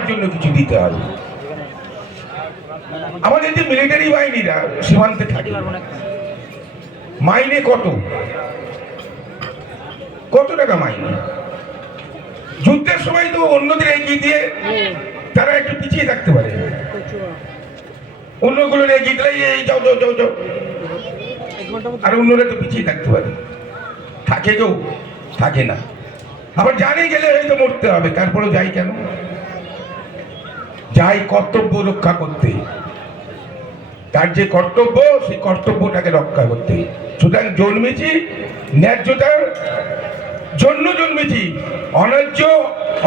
আমার জন্য কিছু দিতে হবে। আমাদের যে মিলিটারি বাহিনীরা সীমান্তে থাকে, মাইনে কত টাকা মাইনে? যুদ্ধের সময় তো অন্যদের এগিয়ে দিয়ে তারা একটু পিছিয়ে থাকতে পারে, অন্যগুলো এগিয়ে দিলে এই যাও যাও যাও যাও, আর অন্যরা তো পিছিয়ে থাকতে পারে। থাকে কেউ? থাকে না। আবার জানে গেলে হয়তো মরতে হবে, তারপরেও যাই কেন? যাই কর্তব্য রক্ষা করতে। তার যে কর্তব্য, সেই কর্তব্যটাকে রক্ষা করতে। সুতরাং জন্মেছি ন্যায্যতার জন্য, জন্মেছি। অন্যায্য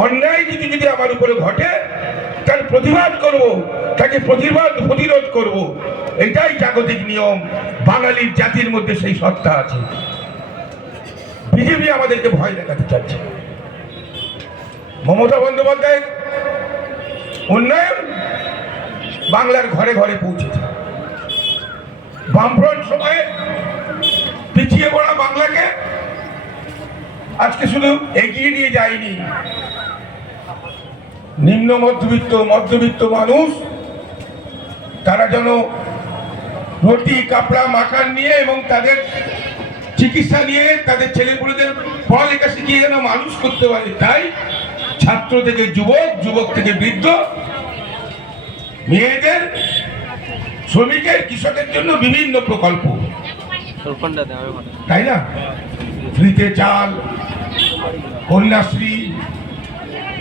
অন্যায় কিছু যদি আমার উপরে ঘটে, তার প্রতিবাদ করব, তাকে প্রতিরোধ করব। এটাই জাগতিক নিয়ম। বাঙালির জাতির মধ্যে সেই সত্তা আছে। বিজেপি আমাদেরকে ভয় দেখাতে চাচ্ছে। মমতা বন্দ্যোপাধ্যায় উন্নয়ন বাংলার ঘরে ঘরে পৌঁছেছে। বামফ্রন্ট সময়ে পিছিয়ে পড়া বাংলাকে আজকে শুধু এগিয়ে নিয়ে যায়নি, নিম্ন মধ্যবিত্ত মানুষ তারা যেন রুটি কাপড়া মাকান নিয়ে এবং তাদের চিকিৎসা নিয়ে তাদের ছেলেপুলেদের পড়ালেখা শিখিয়ে যেন মানুষ করতে পারে। তাই ছাত্র থেকে যুবক থেকে বৃদ্ধ, মেয়েদের, শ্রমিকের, কৃষকের জন্য বিভিন্ন প্রকল্প, তাই না? ফ্রিতে চাল, কন্যাশ্রী,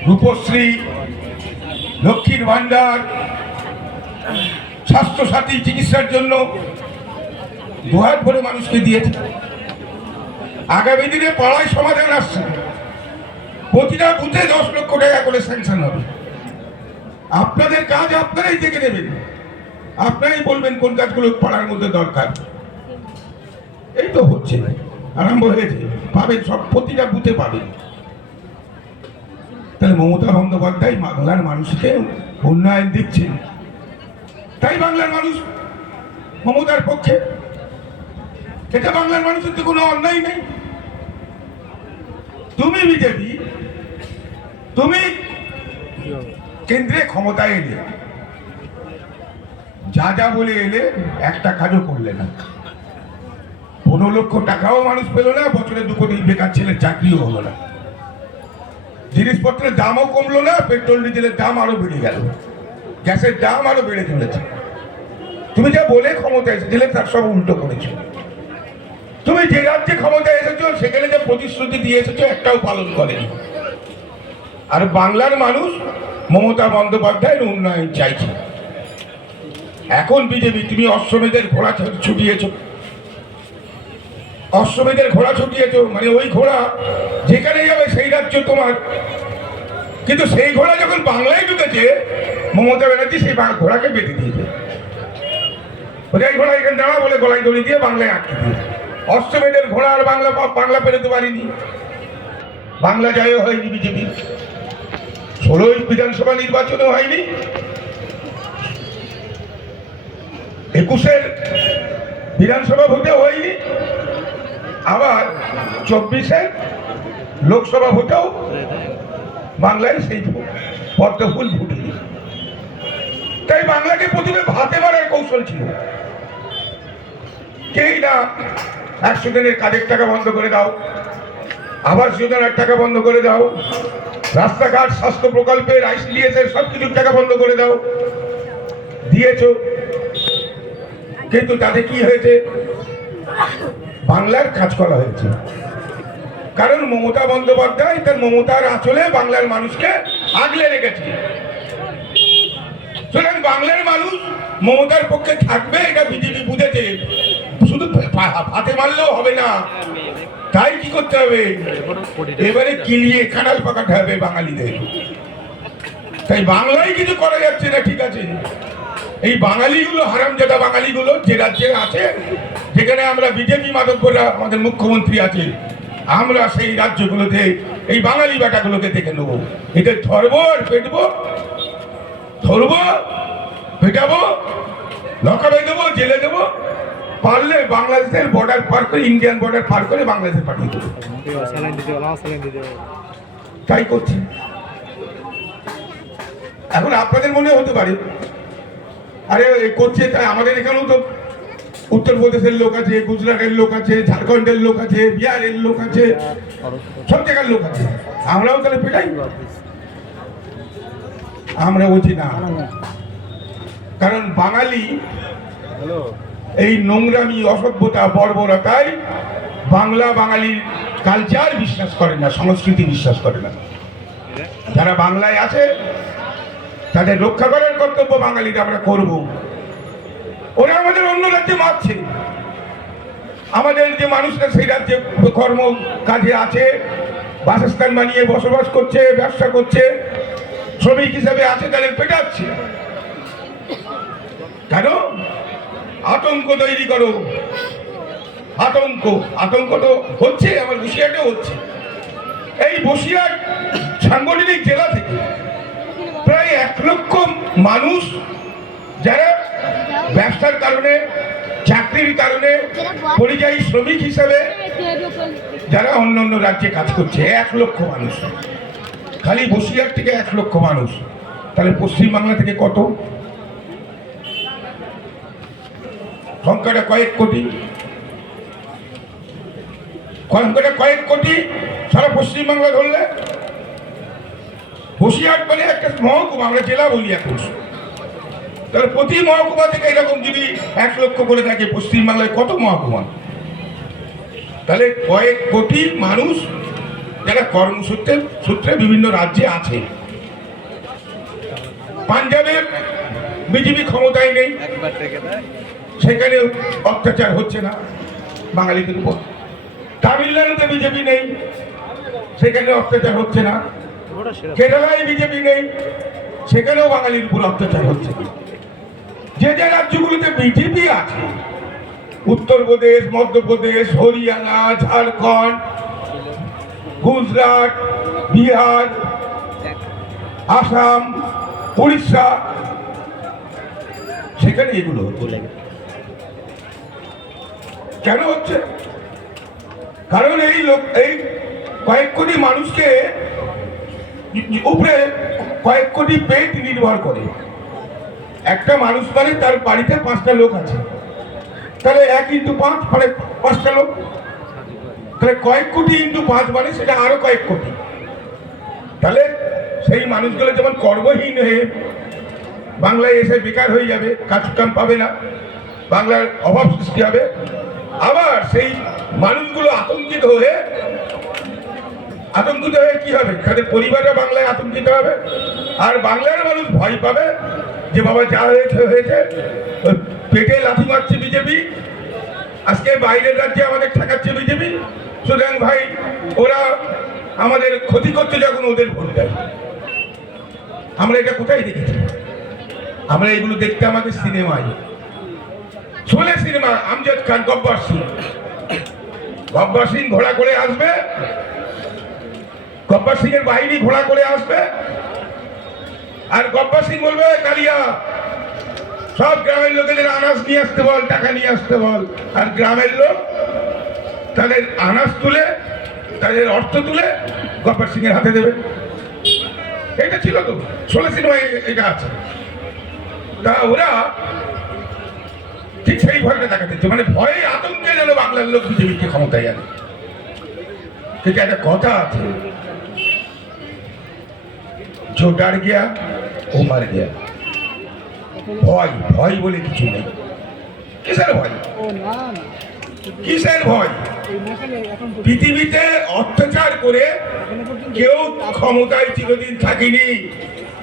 রূপশ্রী, লক্ষ্মীর ভান্ডার, স্বাস্থ্যসাথী চিকিৎসার জন্য দুহাত ভরে মানুষকে দিয়েছে। আগামী দিনে পাড়ায় সমাধান আসছে। প্রতিটা বুথে 10 লক্ষ টাকা করে স্যাংশন হবে। আপনাদের কাজ আপনারাই দেখে নেবেন, আপনারাই বলবেন কোন কাজগুলো পাড়ার মধ্যে দরকার। এই তো হচ্ছে, আরম্ভ হয়েছে, পাবেন সব, প্রতিটা বুথে পাবেন। তাহলে মমতা বন্দ্যোপাধ্যায় বাংলার মানুষকে উন্নয়ন দিচ্ছেন, তাই বাংলার মানুষ মমতার পক্ষে। এটা বাংলার মানুষের তো কোনো অন্যায় নেই। তুমি বিজেপি, তুমি কেন্দ্রে ক্ষমতায় এলে, যা বলে এলে একটা কাজও করলে না। 15 লক্ষ টাকাও মানুষ পেল না, বছরে 2 কোটি বেকার ছেলের চাকরিও হলো না, জিনিসপত্রের দামও কমলো না, পেট্রোল ডিজেলের দাম আরো বেড়ে গেল, গ্যাসের দাম আরো বেড়ে চলেছে। তুমি যা বলে ক্ষমতায় এসেছিলে তার সব উল্টো করেছো। তুমি যে রাজ্যে ক্ষমতায় এসেছো সেখানে যে প্রতিশ্রুতি দিয়ে এসেছো একটাও পালন করেনি। আর বাংলার মানুষ মমতা বন্দ্যোপাধ্যায়ের উন্নয়ন চাইছে। এখন বিজেপি, তুমি অশ্বমেধের ঘোড়া ছুটিয়েছো, মানে ওই ঘোড়া যেখানে যাবে সেই রাজ্য তোমার। কিন্তু সেই ঘোড়া যখন বাংলায় ঢুকেছে, মমতা ব্যানার্জি সেই ঘোড়াকে বেঁধে দিয়েছে। ওই ঘোড়া এখানে দাঁড়া বলে গলায় দড়ি দিয়ে বাংলায় আটকে দিয়েছে। অশ্বমেধের ঘোড়া আর বাংলা পেরোতে পারিনি, বাংলা জয় হয়নি বিজেপি। 16 বিধানসভা নির্বাচনও হয়নি, 21 বিধানসভা ভোটেও হয়নি, আবার 24 লোকসভা ভোটেও বাংলায় সেই পদ্মফুল ফুটেনি। তাই বাংলাকে প্রথমে ভাতে মারার কৌশল ছিল। কেই না 100 দিনের কাজের টাকা বন্ধ করে দাও, আবাস যোজনার টাকা বন্ধ করে দাও, রাস্তাঘাট, স্বাস্থ্য প্রকল্পের, ICDS এর সবকিছুর টাকা বন্ধ করে দাও, দিয়েছো। কিন্তু তাতে কি হয়েছে? বাংলার কাজ করা হয়েছে। কারণ মমতা বন্দ্যোপাধ্যায় তার মমতার আঁচলে বাংলার মানুষকে আগলে রেখেছে। সুতরাং বাংলার মানুষ মমতার পক্ষে থাকবে, এটা বিজেপি বুঝেছে। শুধু হাতে মারলেও হবে না, তাই কি করতে হবে? এবারে কিলিয়ে কাঁঠাল পাকাতে হবে বাঙালিদের। তাই বাংলায় কিছু করা যাচ্ছে না, ঠিক আছে। এই বাঙালিগুলো, হারামজাদা বাঙালিগুলো যে রাজ্যে আছে, যেখানে আমরা বিজেপি মাদকরা আমাদের মুখ্যমন্ত্রী আছে, আমরা সেই রাজ্যগুলোতে এই বাঙালি বেটাগুলোকে দেখে নেবো। এদের ধরবো আর পেটবো, ধরবো পেটাবো, লকাবে দেবো, জেলে দেবো, পারলে বাংলাদেশের বর্ডার পার করে, ইন্ডিয়ান বর্ডার পার করে বাংলাদেশে পাঠিয়ে দেবো। তাই করছি। এখন আপনাদের মনে হতে পারে আরে করছে, তাই আমাদের এখানেও তো উত্তরপ্রদেশের লোক আছে, গুজরাটের লোক আছে, ঝাড়খণ্ডের লোক আছে, বিহারের লোক আছে, সব জায়গার লোক আছে, আমরাও তাহলে পেটাই? আমরা বলছি না, কারণ বাঙালি এই নোংরামি, অসভ্যতা, বর্বরতায় বাংলা বাঙালির কালচার বিশ্বাস করে না, সংস্কৃতি বিশ্বাস করে না। যারা বাংলায় আছে তাদের রক্ষা করার কর্তব্য বাঙালিরা আমরা করব। ওরা আমাদের অন্য রাজ্যে মারছে, আমাদের যে মানুষরা সেই রাজ্যে কর্ম কাজে আছে, বাসস্থান বানিয়ে বসবাস করছে, ব্যবসা করছে, শ্রমিক হিসাবে আছে, তাদের পেটাচ্ছে। কেন? আতঙ্ক তৈরি করো, আতঙ্ক। আতঙ্ক তো হচ্ছে, আমার বসিরহাটেও হচ্ছে। এই বসিরহাট সাংগঠনিক জেলা থেকে প্রায় 1 লক্ষ মানুষ যারা ব্যবসার কারণে, চাকরির কারণে, পরিযায়ী শ্রমিক হিসাবে যারা অন্য অন্য রাজ্যে কাজ করছে, 1 লক্ষ মানুষ। খালি বসিরহাট থেকে 1 লক্ষ মানুষ, তাহলে পশ্চিমবাংলা থেকে কত? সংখ্যাটা কয়েক কোটি, সংখ্যাটা কয়েক কোটি সারা পশ্চিমবাংলা ধরলে। বসিরহাট মানে একটা মহকুমা, আমরা জেলা বলি এখন। তাহলে প্রতি মহকুমা থেকে এরকম যদি 1 লক্ষ করে থাকে, পশ্চিমবাংলায় কত মহকুমা? তাহলে কয়েক কোটি মানুষ যারা কর্মসূত্রে সূত্রে বিভিন্ন রাজ্যে আছে। পাঞ্জাবে বিজেপি ক্ষমতায় নেই, সেখানে অত্যাচার হচ্ছে না বাঙালিদের উপর। তামিলনাড়ুতে বিজেপি নেই, সেখানে অত্যাচার হচ্ছে না। কেরালায় বিজেপি নেই, সেখানেও বাঙালির উপর অত্যাচার হচ্ছে। যে যে রাজ্যগুলোতে বিজেপি আছে, উত্তরপ্রদেশ, মধ্যপ্রদেশ, হরিয়ানা, ঝাড়খণ্ড, গুজরাট, বিহার, আসাম, উড়িষ্যা, সেখানে এগুলো হচ্ছে। কেন হচ্ছে? কারণ এই কয়েক কোটি মানুষকে উপরে কয়েক কোটি পেট নির্ভর করে। একটা মানুষ মানে তার বাড়িতে 5টা লোক আছে, তাহলে 1 × 5 মানে 5টা লোক, তাহলে কয়েক কোটি × 5 মানে সেটা আরো কয়েক কোটি। তাহলে সেই মানুষগুলো যেমন কর্মহীন হয়ে বাংলায় এসে বেকার হয়ে যাবে, কাজ কাম পাবে না, বাংলার অভাব সৃষ্টি হবে। আবার সেই মানুষগুলো আতঙ্কিত হয়ে কি হবে? তাদের পরিবাররা বাংলায় আতঙ্কিত হবে, আর বাংলার মানুষ ভয় পাবে যে বাবা যা হয়েছে হয়েছে, পেটে লাথি মারছে বিজেপি, আজকে বাইরের রাজ্যে আমাদের ঠেকাচ্ছে বিজেপি, সুতরাং ভাই ওরা আমাদের ক্ষতি করতে যখন ওদের ভোট দেয়। আমরা এটা কোথায় দেখেছি? আমরা এগুলো দেখতে আমাদের সিনেমায়, শোলে সিনেমা, আমজাদ খান, গব্বর সিং ঘোড়া করে আসবে, গব্বর সিং এর বাহিনী ঘোড়া করে আসবে, আর গব্বর সিং বলবে কালিয়া সব গ্রামের লোকেদের আনাজ নিয়ে আসতে বল, টাকা নিয়ে আসতে বল। আর গ্রামের লোক তাদের আনাজ তুলে, তাদের অর্থ তুলে গব্বর সিং এর হাতে দেবে। এটা ছিল তো শোলে সিনেমায়, এটা আছে। তা ওরা ঠিক সেই ভয়টা দেখাতে, মানে ভয়ে আতঙ্কে যেন বাংলার লোক বিজেপিকে ক্ষমতায় আনে। ঠিক একটা কথা আছে, जो डर गया वो मर गया। ভয়, ভয় বলে কিছু নেই। কিসের ভয়? কিসের ভয়? পৃথিবীতে অত্যাচার করে কেউ ক্ষমতায় চিরদিন থাকেনি।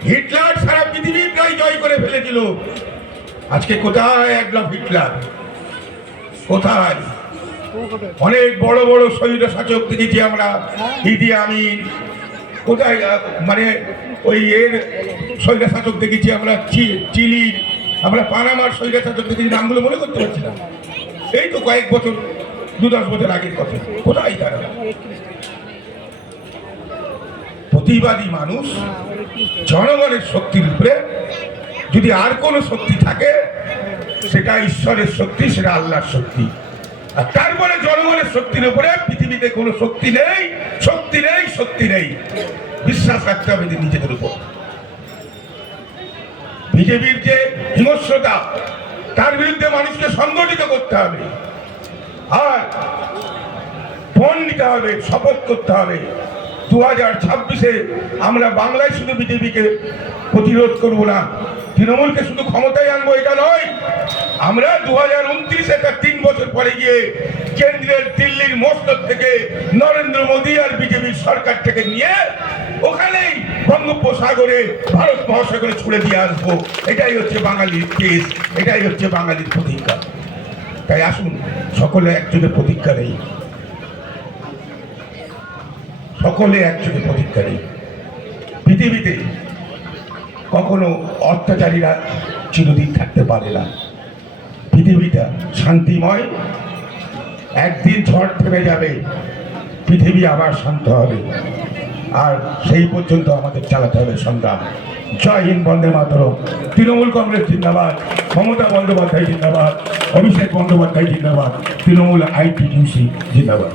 হিটলার সারা পৃথিবী প্রায় জয় করে ফেলেছিল। আজকে কোথায় একদম হিটলার? কোথায়? অনেক বড় বড় শহীদ শাসক দেখেছি আমরা, ইদি আমিন, কোথায় মানে ওই এর শহীদ শাসক দেখেছি আমরা, চিলি, আমরা পানামার শহীদ শাসক দেখেছি, নামগুলো মনে করতে পারছি না। এই তো কয়েক বছর, 2-10 বছর আগের কথা। কোথায় তারা? প্রতিবাদী মানুষ, জনগণের শক্তির উপরে যদি আর কোনো শক্তি থাকে, সেটা ঈশ্বরের শক্তি, সেটা আল্লাহর শক্তি। আর তারপরে জনগণের শক্তির উপরে পৃথিবীতে কোনো শক্তি নেই, শক্তি নেই, শক্তি নেই। বিশ্বাস রাখতে হবে নিজেদের উপর। বিজেপির যে হিংস্রতা, তার বিরুদ্ধে মানুষকে সংগঠিত করতে হবে, আর পণ নিতে হবে, শপথ করতে হবে 2026-এ আমরা বাংলায় শুধু বিজেপিকে প্রতিরোধ করব না, তৃণমূলকে শুধু ক্ষমতায় আনবো এটা নয়, আমরা 2029-এ তার 3 বছর পরে গিয়ে কেন্দ্রের দিল্লির মস্তক থেকে নরেন্দ্র মোদী আর বিজেপির সরকার থেকে নিয়ে ওখানেই বঙ্গোপসাগরে ভারত মহাসাগরে ছুড়ে দিয়ে আসবো। এটাই হচ্ছে বাঙালির কেস, এটাই হচ্ছে বাঙালির প্রতিজ্ঞা। তাই আসুন সকলে একজনের প্রতিজ্ঞা নেই, সকলে একজনের প্রতিজ্ঞা নেই। পৃথিবীতে কখনো অত্যাচারীরা চিরদিন থাকতে পারে না, পৃথিবীটা শান্তিময়, একদিন ঝড় থেমে যাবে, পৃথিবী আবার শান্ত হবে, আর সেই পর্যন্ত আমাদের চালাতে হবে সংগ্রাম। জয় হিন্দ, বন্দে মাতরম। তৃণমূল কংগ্রেস জিন্দাবাদ, মমতা বন্দ্যোপাধ্যায় জিন্দাবাদ, অভিষেক বন্দ্যোপাধ্যায় জিন্দাবাদ, তৃণমূল আইটিউসি জিন্দাবাদ।